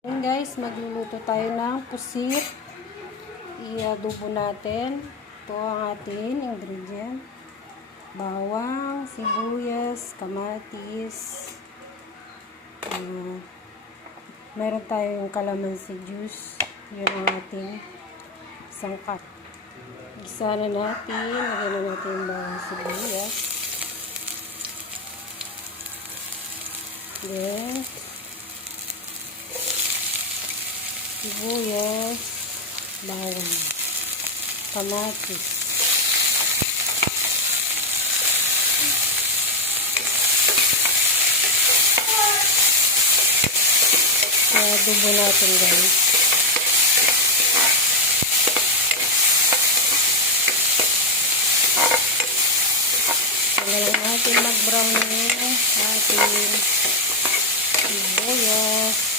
Ngayon guys, magluluto tayo ng pusit. I-adobo natin. Ito ang ating ingredient. Bawang, sibuyas, kamatis. Meron tayong kalamansi juice. Yun ang ating sangkap. Isa na natin. Lagyan na natin yung bawang, sibuyas. Then, sibuyas, bawang, kamatis. Kaya adobo natin guys. Kaya lang natin mag-brown yung ating sibuyas.